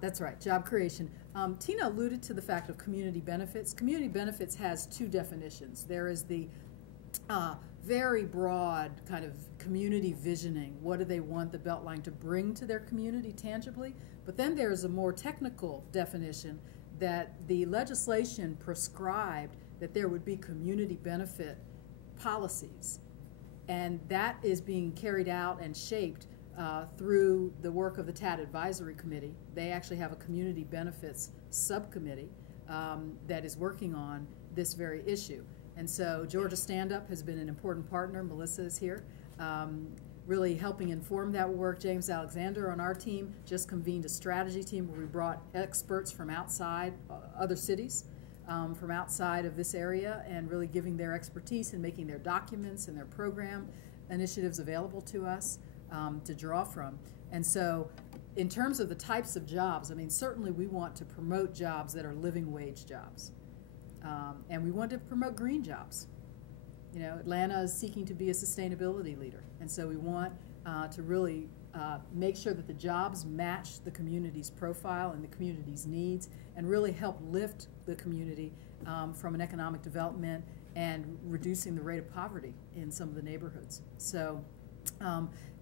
That's right, job creation. Tina alluded to the fact of community benefits. Community benefits has two definitions. There is the very broad kind of community visioning. What do they want the Beltline to bring to their community tangibly? But then there's a more technical definition that the legislation prescribed that there would be community benefit policies. And that is being carried out and shaped through the work of the TAD Advisory Committee. They actually have a community benefits subcommittee that is working on this very issue. And so Georgia Stand Up has been an important partner. Melissa is here, really helping inform that work. James Alexander on our team just convened a strategy team where we brought experts from outside other cities, from outside of this area, and really giving their expertise and making their documents and their program initiatives available to us to draw from. And so in terms of the types of jobs, I mean, certainly we want to promote jobs that are living wage jobs. And we want to promote green jobs. You know, Atlanta is seeking to be a sustainability leader. And so we want to really make sure that the jobs match the community's profile and the community's needs, and really help lift the community from an economic development and reducing the rate of poverty in some of the neighborhoods. So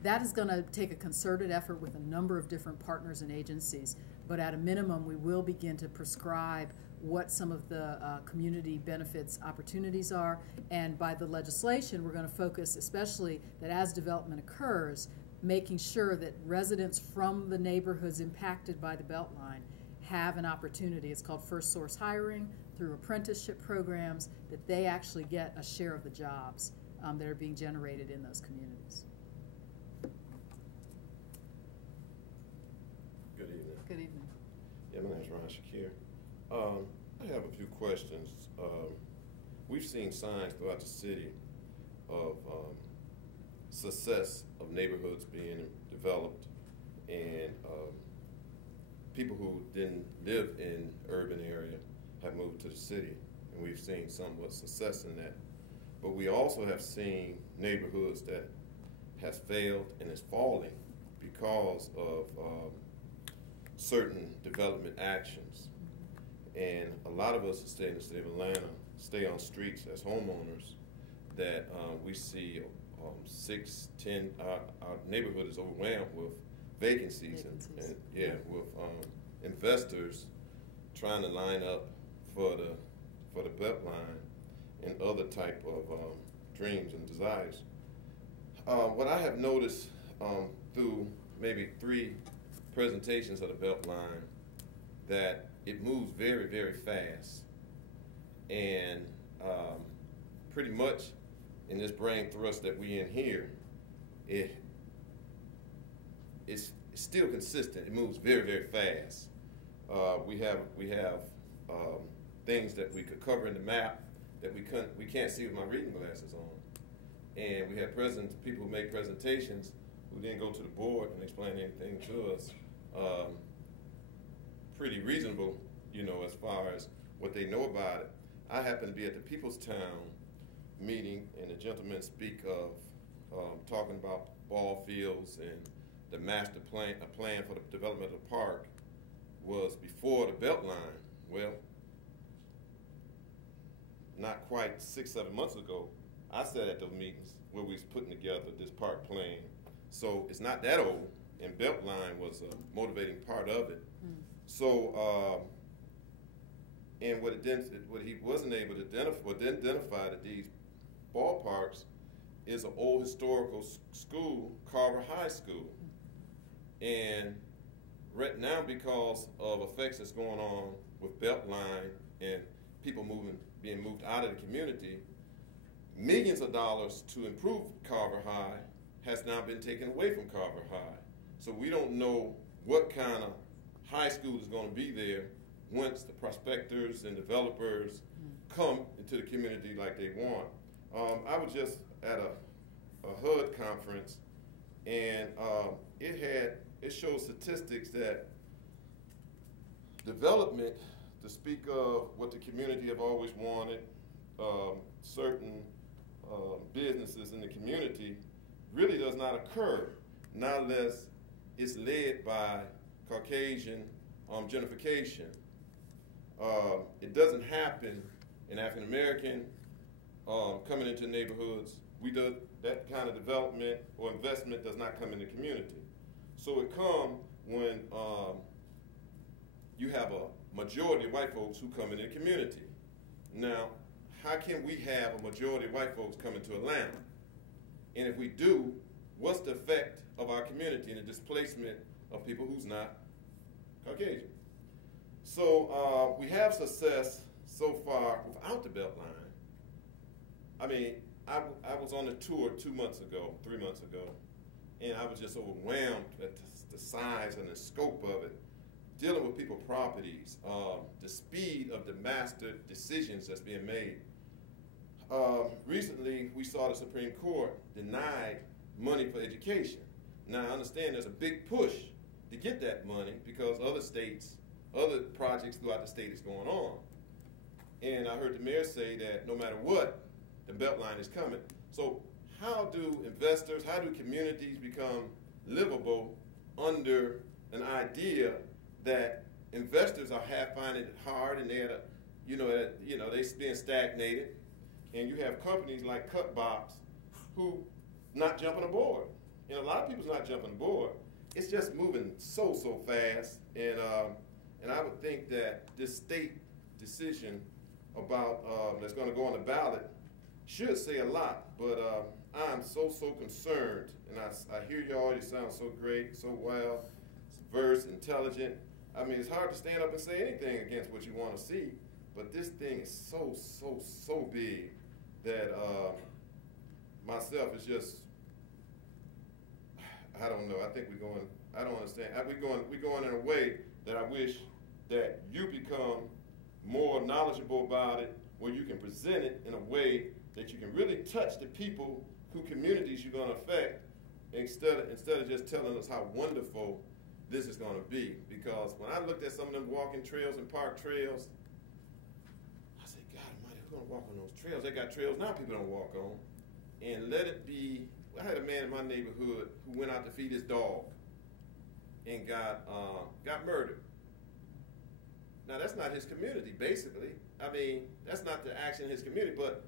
that is going to take a concerted effort with a number of different partners and agencies, but at a minimum we will begin to prescribe what some of the community benefits opportunities are, and by the legislation we're going to focus especially that as development occurs, making sure that residents from the neighborhoods impacted by the Beltline have an opportunity. It's called first source hiring through apprenticeship programs, that they actually get a share of the jobs that are being generated in those communities. Good evening. Good evening. Yeah, my name is Ron Shakir. I have a few questions. We've seen signs throughout the city of success of neighborhoods being developed, and people who didn't live in urban area have moved to the city, and we've seen somewhat success in that. But we also have seen neighborhoods that has failed and is falling because of certain development actions. And a lot of us that stay in the state of Atlanta stay on streets as homeowners that we see 6, 10, our neighborhood is overwhelmed with vacancies. And with investors trying to line up for the Beltline and other type of dreams and desires. What I have noticed through maybe 3 presentations of the Beltline, that it moves very, very fast, and pretty much in this brain thrust that we in here, it's still consistent. It moves very, very fast. We have things that we could cover in the map that we can't see with my reading glasses on, and we have people who make presentations who didn't go to the board and explain anything to us. Pretty reasonable, you know, as far as what they know about it. I happen to be at the People's Town meeting, and the gentleman speak of talking about ball fields and the master plan, a plan for the development of the park was before the Beltline. Well, not quite 6, 7 months ago, I sat at those meetings where we was putting together this park plan. So it's not that old, and Beltline was a motivating part of it. So, and what he wasn't able to identify that these ballparks is an old historical school, Carver High School. And right now, because of effects that's going on with Beltline and people being moved out of the community, millions of dollars to improve Carver High has now been taken away from Carver High. So we don't know what kind of high school is going to be there once the prospectors and developers come into the community like they want. I was just at a HUD conference, and it shows statistics that development, to speak of what the community have always wanted, certain businesses in the community, really does not occur, not unless it's led by Caucasian gentrification. It doesn't happen in African American coming into neighborhoods. That kind of development or investment does not come in the community. So it comes when you have a majority of white folks who come in the community. Now, how can we have a majority of white folks coming to Atlanta? And if we do, what's the effect of our community in the displacement of people who's not Caucasian? So we have success so far without the Beltline. I mean, I was on a tour 3 months ago, and I was just overwhelmed at the size and the scope of it, dealing with people's properties, the speed of the master decisions that's being made. Recently, we saw the Supreme Court deny money for education. Now, I understand there's a big push to get that money because other projects throughout the state is going on. And I heard the mayor say that no matter what, the Beltline is coming. So how do investors, how do communities become livable under an idea that investors are finding it hard and they're they're being stagnated, and you have companies like Cutbox who not jumping aboard. And a lot of people's not jumping aboard. It's just moving so fast, and I would think that this state decision about that's going to go on the ballot should say a lot, but I'm so concerned, and I hear y'all, you sound so great, so well, versed, intelligent. I mean, it's hard to stand up and say anything against what you want to see, but this thing is so big that myself is just, I don't know, I think we're going, I don't understand. We're going in a way that I wish that you become more knowledgeable about it, where you can present it in a way that you can really touch the people who communities you're going to affect, instead of just telling us how wonderful this is going to be. Because when I looked at some of them walking trails and park trails, I said, God almighty, who's going to walk on those trails? They got trails now people don't walk on. And let it be, I had a man in my neighborhood who went out to feed his dog and got murdered. Now, that's not his community, basically. I mean, that's not the action in his community, but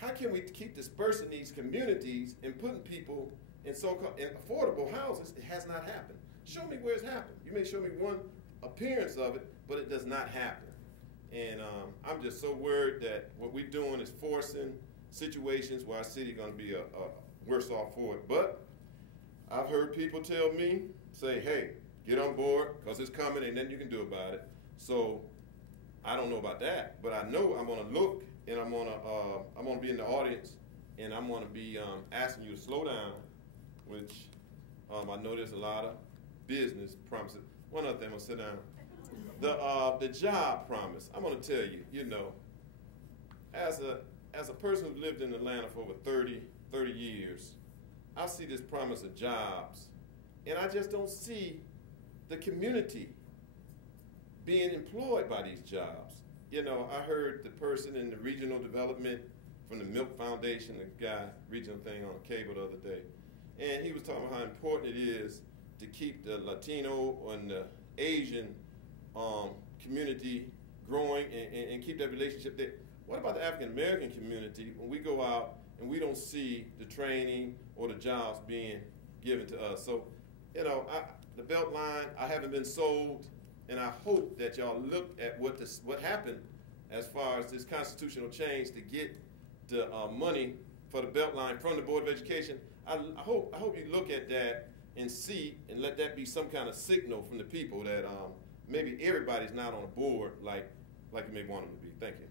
how can we keep dispersing these communities and putting people in in affordable houses? It has not happened. Show me where it's happened. You may show me one appearance of it, but it does not happen. And I'm just so worried that what we're doing is forcing situations where our city is going to be worse off for it. But I've heard people tell me, say, hey, get on board because it's coming and then you can do about it. So I don't know about that, but I know I'm going to look and I'm going to be in the audience and I'm going to be asking you to slow down, which I know there's a lot of business promises. One other thing, I'm going to sit down. The job promise, I'm going to tell you, as a person who lived in Atlanta for over 30 years, I see this promise of jobs, and I just don't see the community being employed by these jobs. I heard the person in the regional development from the Milk Foundation, the guy, regional thing on cable the other day, and he was talking about how important it is to keep the Latino and the Asian community growing and keep that relationship there. What about the African American community when we go out and we don't see the training or the jobs being given to us? So, the Beltline, I haven't been sold, and I hope that y'all look at what happened as far as this constitutional change to get the money for the Beltline from the Board of Education. I hope you look at that and see and let that be some kind of signal from the people that maybe everybody's not on a board like you may want them to be. Thank you.